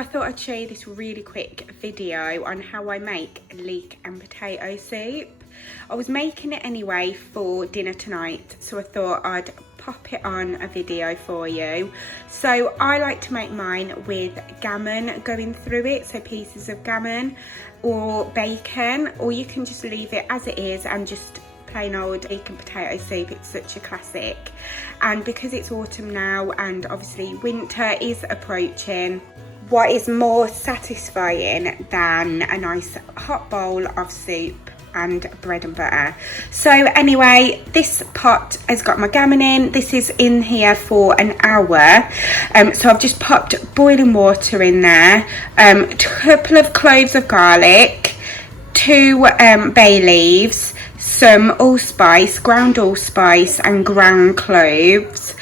I thought I'd show you this really quick video on how I make leek and potato soup. I was making it anyway for dinner tonight, so I thought I'd pop it on a video for you. So I like to make mine with gammon going through it, so pieces of gammon or bacon, or you can just leave it as it is and just plain old leek and potato soup. It's such a classic, and because it's autumn now and obviously winter is approaching, what is more satisfying than a nice hot bowl of soup and bread and butter? So anyway, this pot has got my gammon in. This is in here for an hour, so I've just popped boiling water in there, a couple of cloves of garlic, 2 bay leaves, some allspice, ground allspice and ground cloves,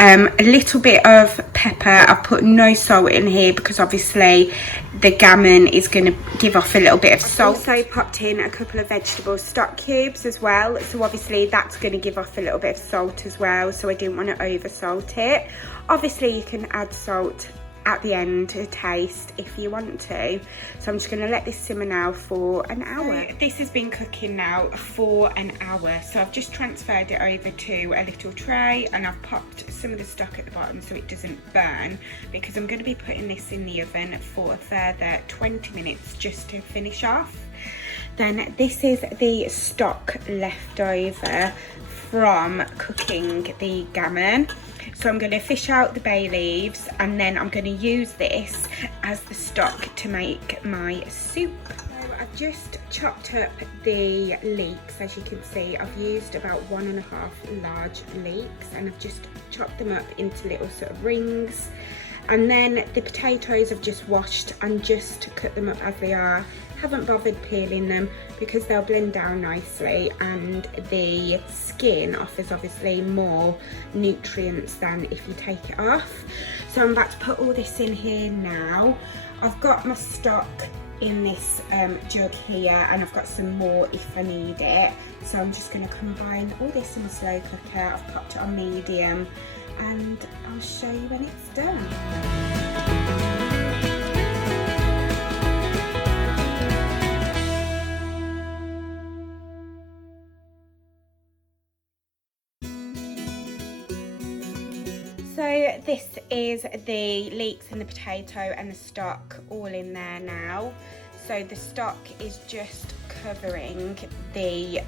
a little bit of pepper. I've put no salt in here because obviously the gammon is going to give off a little bit of salt. I've also popped in a couple of vegetable stock cubes as well, so obviously that's going to give off a little bit of salt as well, so I didn't want to over salt it. Obviously you can add salt at the end to taste if you want to. So I'm just going to let this simmer now for an hour. So this has been cooking now for an hour, so I've just transferred it over to a little tray and I've popped some of the stock at the bottom so it doesn't burn, because I'm going to be putting this in the oven for a further 20 minutes just to finish off. Then this is the stock left over from cooking the gammon. So I'm going to fish out the bay leaves and then I'm going to use this as the stock to make my soup. So I've just chopped up the leeks. As you can see, I've used about 1.5 large leeks and I've just chopped them up into little sort of rings. And then the potatoes I've just washed and just cut them up as they are. Haven't bothered peeling them because they'll blend down nicely, and the skin offers obviously more nutrients than if you take it off. So I'm about to put all this in here now. I've got my stock in this jug here and I've got some more if I need it. So I'm just going to combine all this in a slow cooker. I've popped it on medium and I'll show you when it's done. So this is the leeks and the potato and the stock all in there now. So the stock is just covering the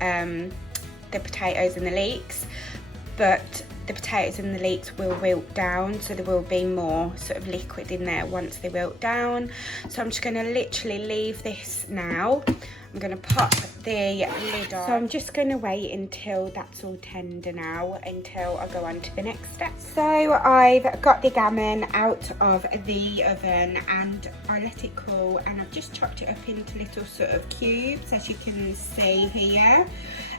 potatoes and the leeks, but the potatoes and the leeks will wilt down, so there will be more sort of liquid in there once they wilt down. So I'm just going to literally leave this now. I'm going to pop the lid on. So I'm just going to wait until that's all tender now, until I go on to the next step. So I've got the gammon out of the oven and I let it cool, and I've just chopped it up into little sort of cubes, as you can see here.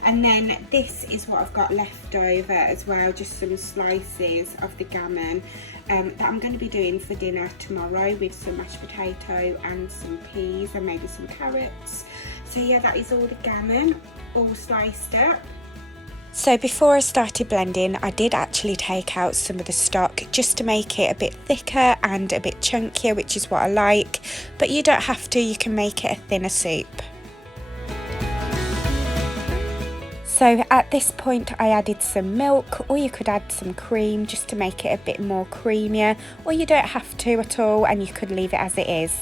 And then this is what I've got left over as well, just some slices of the gammon that I'm going to be doing for dinner tomorrow with some mashed potato and some peas and maybe some carrots. So yeah, that is all the gammon all sliced up. So before I started blending, I did actually take out some of the stock just to make it a bit thicker and a bit chunkier, which is what I like, but you don't have to, you can make it a thinner soup. So at this point I added some milk, or you could add some cream just to make it a bit more creamier, or you don't have to at all and you could leave it as it is.